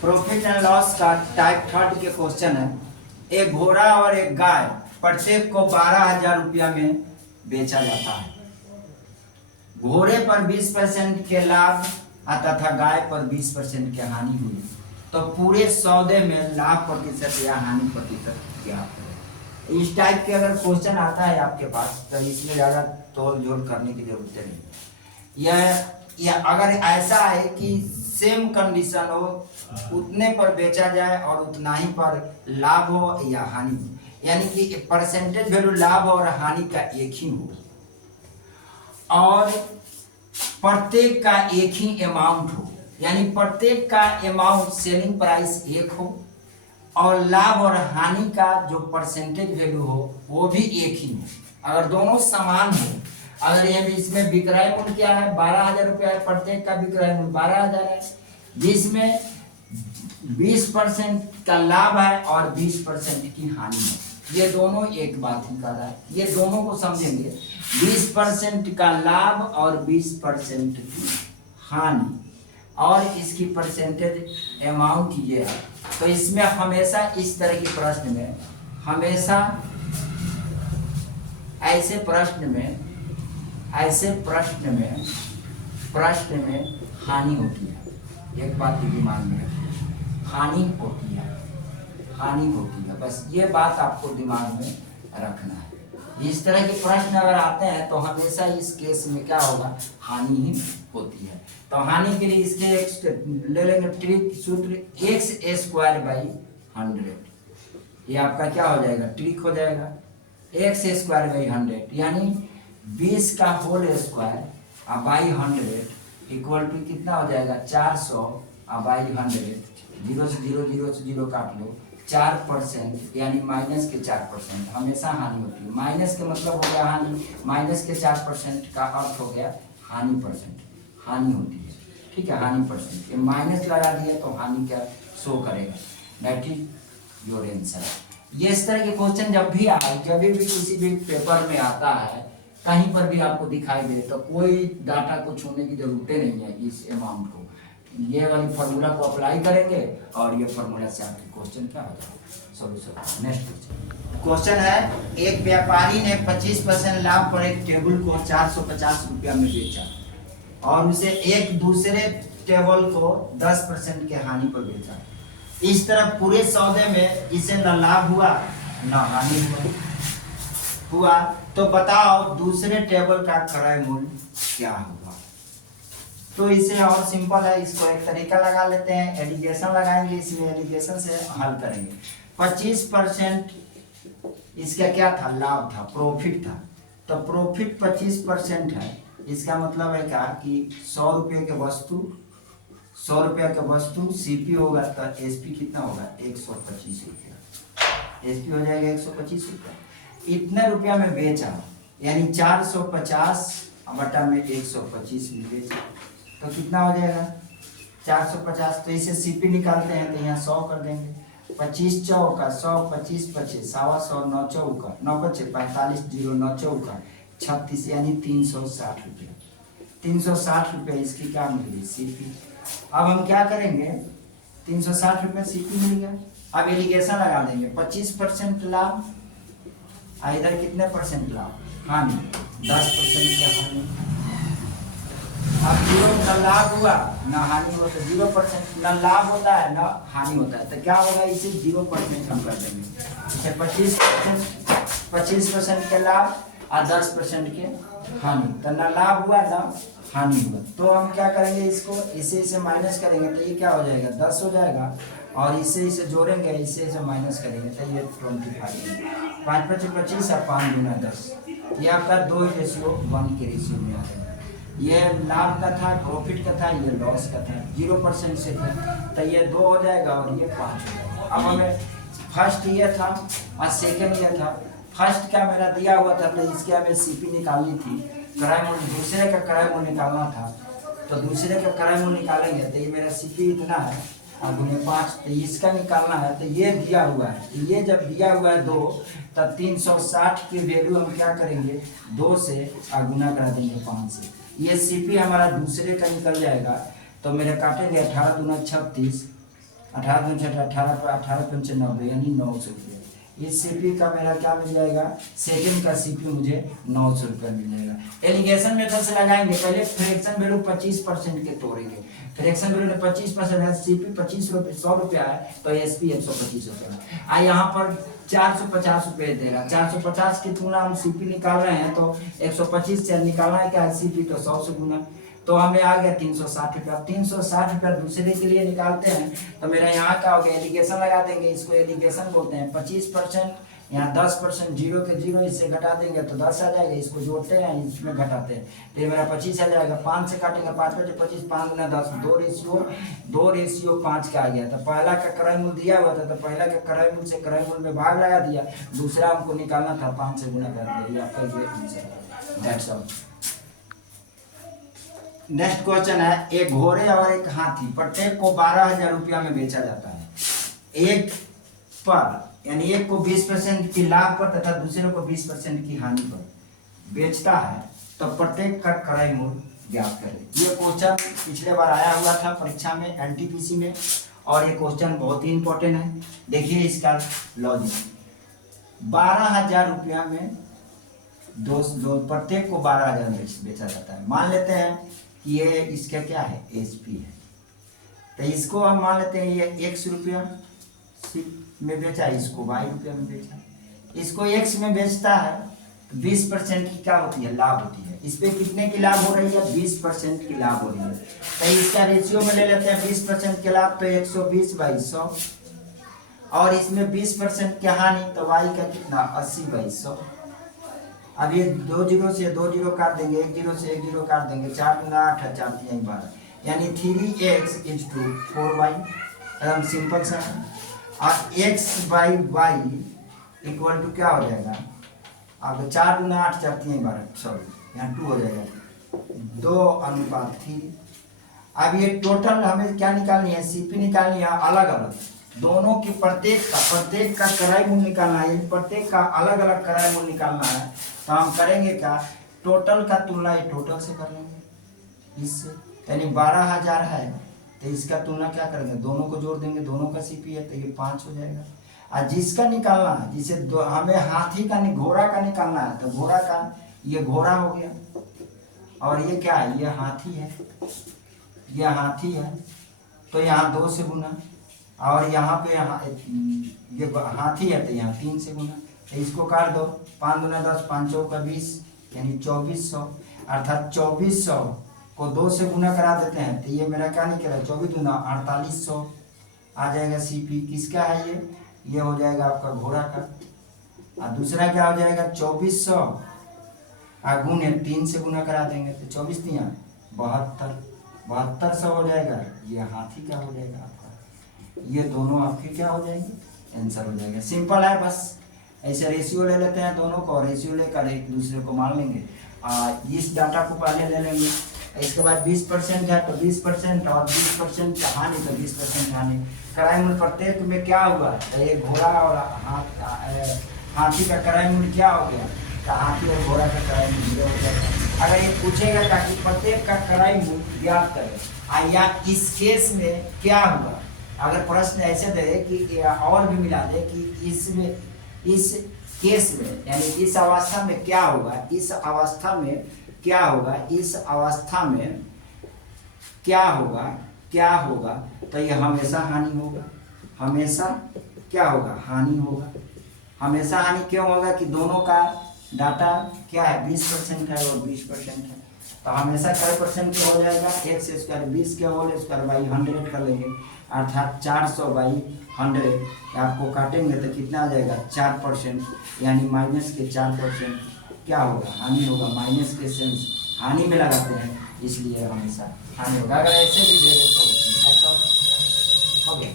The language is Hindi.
प्रॉफिट एंड लॉस का टाइप थर्ड के क्वेश्चन है। एक घोड़ा और एक गाय प्रत्येक को 12,000 रुपया में बेचा जाता है। घोड़े पर 20% के लाभ तथा गाय पर 20% की हानि हुई, तो पूरे सौदे में लाभ प्रतिशत या हानि प्रतिशत क्या है। इस टाइप के अगर क्वेश्चन आता है आपके पास तो इसमें ज़्यादा तोड़ जोड़ करने की जरूरत नहीं। यह अगर ऐसा है कि सेम कंडीशन हो, उतने पर बेचा जाए और उतना ही पर लाभ हो या हानि हो, यानी कि परसेंटेज वैल्यू लाभ और हानि का एक ही हो और प्रत्येक का एक ही अमाउंट हो, यानी प्रत्येक का अमाउंट सेलिंग प्राइस एक हो और लाभ और हानि का जो परसेंटेज वैल्यू हो वो भी एक ही हो। अगर दोनों समान हो, अगर ये इसमें विक्रय मूल्य क्या है 12,000 रुपया है, प्रत्येक का विक्रय मूल्य 12,000 है, जिसमें 20% का लाभ है और 20% की हानि है। ये दोनों एक बात ही कर रहा है, ये दोनों को समझेंगे। 20% का लाभ और 20% की हानि और इसकी परसेंटेज अमाउंट ये है। तो इसमें हमेशा इस तरह की प्रश्न में हमेशा ऐसे प्रश्न में हानि होती है। एक बात दिमाग में रखिए, हानि होती है, बस ये बात आपको दिमाग में रखना है। इस तरह के प्रश्न अगर आते हैं तो हमेशा इस केस में क्या होगा, हानि ही होती है। तो हानि के लिए इसके एक ले लेंगे ट्रिक सूत्र x²/100। ये आपका क्या हो जाएगा, ट्रिक हो जाएगा। x²/100 यानी 20 का whole square by 100 equal to कितना हो जाएगा 400/100। 0 से 0 0 से 0 काट लो, 4% यानी माइनस के 4%। हमेशा हानि होती है, माइनस के मतलब हो गया हानि, माइनस के 4% का अर्थ हो गया हानि परसेंट, हानि होती है। ठीक है, हानि परसेंट, ये माइनस लगा दिया तो हानि क्या शो करेगा, दैट इज योर आंसर। ये इस तरह के क्वेश्चन जब भी आए, जब भी किसी भी पेपर में आता है, कहीं पर भी आपको दिखाई दे तो कोई डाटा को छूने की जरूरत नहीं है। इस अमाउंट को, ये वाली फार्मूला को अप्लाई करेंगे और ये फार्मूला से आपके क्वेश्चन क्या हो जाएगा, सॉल्यूशन। नेक्स्ट क्वेश्चन है, एक व्यापारी ने 25% लाभ पर एक टेबल को 450 रुपया में बेचा और उसे एक दूसरे टेबल को 10% के हानि पर बेचा। इस तरह पूरे सौदे में इसे न लाभ हुआ न हानि हुआ, तो बताओ दूसरे टेबल का क्रय मूल्य क्या होगा। तो इसे और सिंपल है, इसको एक तरीका लगा लेते हैं, एलिगेशन लगाएंगे, इसमें एलिगेशन से हल करेंगे। 25% इसका क्या था, लाभ था, प्रॉफिट था। तो प्रॉफिट 25% है, इसका मतलब है क्या कि 100 रुपये के वस्तु सीपी होगा तो एसपी कितना होगा 125 रुपया। एसपी हो जाएगा 125 रुपया। इतने रुपया में बेचा, यानी 450/125 में बेचा, तो कितना हो जाएगा 450। तो इसे सीपी निकालते हैं तो यहाँ 100 कर देंगे। 25 चौका 100, 25 25 100 9 चौका 9 बचे 45 0 9 चौका 36, यानी 360 रुपया। 360 रुपये इसकी क्या मिल गई, सीपी। अब हम क्या करेंगे, 360 रुपये सीपी मिल गया। अब एलिगेशन लगा देंगे, 25% लाभ, इधर कितने परसेंट लाभ, हानि 10% का हानि। अब 0 का लाभ हुआ ना हानि हुआ, तो 0% ना लाभ होता है ना हानि होता है, तो क्या होगा, इसे 0% हम कर देंगे। इसे 25% के लाभ और 10% के हानि, तो ना लाभ हुआ ना हानि हुआ। तो हम क्या करेंगे, इसको इसे माइनस करेंगे तो ये क्या हो जाएगा 10 हो जाएगा, और इसे जोड़ेंगे, इसे माइनस करेंगे तो ये 25। 5 × 25 और 5 × 10, ये आपका 2:1 के रेशियो में आ जाएगा। ये लाभ का था, प्रॉफिट का था, ये लॉस का था, 0% से था, तो ये 2 हो जाएगा और ये 5 हो जाएगा। अब हमें फर्स्ट ये था और सेकेंड ये था। फर्स्ट का मेरा दिया हुआ था तो इसके हमें सीपी निकालनी थी, क्रय मूल्य, दूसरे का क्रय मूल्य निकालना था। तो दूसरे का क्रय मूल्य निकालेंगे तो ये मेरा सीपी इतना है और गुने 5, तो इसका निकालना है। तो ये दिया हुआ है, तो ये जब दिया हुआ है 2, तब 360 की वैल्यू हम क्या करेंगे, 2 से गुना करा देंगे 5 से। ये सीपी हमारा दूसरे का निकल जाएगा, तो मेरे काटेंगे 18 दूना 36 18 दूनी 18, 18 पंचे 90 यानी 900 रुपये। इस सीपी का मेरा क्या मिल जाएगा, सेकंड का सीपी मुझे 900 रुपये मिल जाएगा। एलिगेशन मेथड से लगाएंगे, पहले फ्रैक्शन वैल्यू 25% के तोड़ेंगे। फ्रैक्शन वैल्यू 25% है, सीपी 25 रुपये 100 रुपया है तो एसपी 125 रुपये है। यहाँ पर 450 रुपये देगा, 450 की तुलना हम सीपी निकाल रहे हैं तो 125 से निकालना है क्या, सीपी तो 100 से गुना, तो हमें आ गया 360 रुपया। 360 रुपया दूसरे के लिए निकालते हैं तो मेरा यहाँ क्या हो गया, एलिगेशन लगा देंगे, इसको एलिगेशन बोलते हैं। 25%, यहाँ 10%, 0 के 0 इससे घटा देंगे तो 10 आ जाएगा, इसको जोड़ते हैं इसमें घटाते हैं तो ये मेरा 25 आ जाएगा। 5 से काटेंगे, 5 बचे 25, 5 गुना 10, 2:5 का आ गया। तो पहला का क्रय मूल्य दिया हुआ था तो पहला का क्रय मूल्य से क्रय मूल्य में भाग लगा दिया, दूसरा हमको निकालना था 5 से गुना कर दिया। आपका ये answer, that's all. Next question है, एक घोड़े और एक हाथी प्रत्येक को 12,000 रुपया में बेचा जाता है। एक पर यानी एक को 20% की लाभ पर तथा दूसरे को 20% की हानि पर बेचता है तो प्रत्येक का क्रय मूल्य ज्ञात करें। ये क्वेश्चन पिछले बार आया हुआ था परीक्षा में, एनटीपीसी में, और ये क्वेश्चन बहुत ही इंपॉर्टेंट है। देखिए इसका लॉजिक, 12,000 रुपया में दो प्रत्येक को 12,000 बेचा जाता है। मान लेते हैं कि ये इसका क्या है, एसपी है, तो इसको हम मान लेते हैं ये x रुपया में बेचा, इसको y रुपया में बेचा। इसको x में बेचता है तो 20% की क्या होती है, लाभ होती है। इस पे कितने की लाभ हो रही है, 20% की लाभ हो रही है। तो इसका रेशियो में ले लेते हैं 20% के लाभ तो 120/100, और इसमें 20% की हानि तो y का कितना, 80/100। अब ये 2 0 से 2 0 काट देंगे, 1 0 से 1 0 काट देंगे, 4 गुना 8 है, 4 3 12, यानी 3x = 4y। एकदम सिंपल सा। और x/y इक्वल टू क्या हो जाएगा, अब 4 गुना 8 4 3 12, सॉरी यहाँ 2 हो जाएगा, 2:3। अब ये टोटल हमें क्या निकालनी है, सीपी निकालनी है अलग अलग, दोनों की प्रत्येक का क्रय मूल्य निकालना है, प्रत्येक का अलग अलग क्रय मूल्य निकालना है। तो हम करेंगे क्या, टोटल का तुलना ये टोटल से कर लेंगे इससे, यानी 12,000 है तो इसका तुलना क्या करेंगे, दोनों को जोड़ देंगे, दोनों का सीपी है तो ये 5 हो जाएगा। और जिसका निकालना है, जिसे हमें हाथी का घोड़ा का निकालना है तो घोड़ा का, ये घोड़ा हो गया और ये क्या है, ये हाथी है, ये हाथी है तो यहाँ 2 से गुना, और यहाँ पे ये हाथी है तो यहाँ 3 से गुना, तो इसको काट दो, 5 गुना 10, 5 चौका 20, यानी 2400, अर्थात 2400 को 2 से गुना करा देते हैं तो ये मेरा क्या निकला, 24 गुना 4800 आ जाएगा। सीपी किसका है, ये हो जाएगा आपका घोड़ा का। और दूसरा क्या हो जाएगा, 2400 गुने 3 से गुना करा देंगे तो 24 3 72, 7200 हो जाएगा। ये हाथी का हो जाएगा आपका, ये दोनों आपके क्या हो जाएंगे, आंसर हो जाएगा। सिंपल है, बस ऐसे रेशियो ले लेते हैं दोनों को, रेशियो लेकर एक दूसरे को मान लेंगे। इस डाटा को पहले ले लेंगे, इसके बाद 20% है तो 20% और 20% हानि तो 20% हानि। क्रय मूल्य प्रत्येक में क्या हुआ, तो ये घोड़ा और हाथी का क्रय मूल्य क्या हो गया, तो हाथी और घोड़ा का क्रय मूल्य हो जाएगा। अगर ये पूछेगा ताकि प्रत्येक का क्रय मूल्य ज्ञात करें, या इस केस में क्या हुआ, अगर प्रश्न ऐसे दे कि और भी मिला दे कि इसमें, इस केस में यानी इस अवस्था में क्या होगा, इस अवस्था में क्या होगा, इस अवस्था में क्या होगा, क्या होगा, तो ये हमेशा हानि होगा, हमेशा क्या होगा, हानि होगा। हमेशा हानि क्यों होगा कि दोनों का डाटा क्या है, 20% है और 20% है, तो हमेशा कै परसेंट हो जाएगा, x² 20 के होल स्क्वायर बाई 100 कर लेंगे, अर्थात 400/100 आपको काटेंगे तो कितना आ जाएगा, 4%, यानी माइनस के 4% क्या होगा, हानि होगा। माइनस के सेंस हानि में लगाते हैं, इसलिए हमेशा हानि होगा। अगर ऐसे भी दे दे तो हो गया।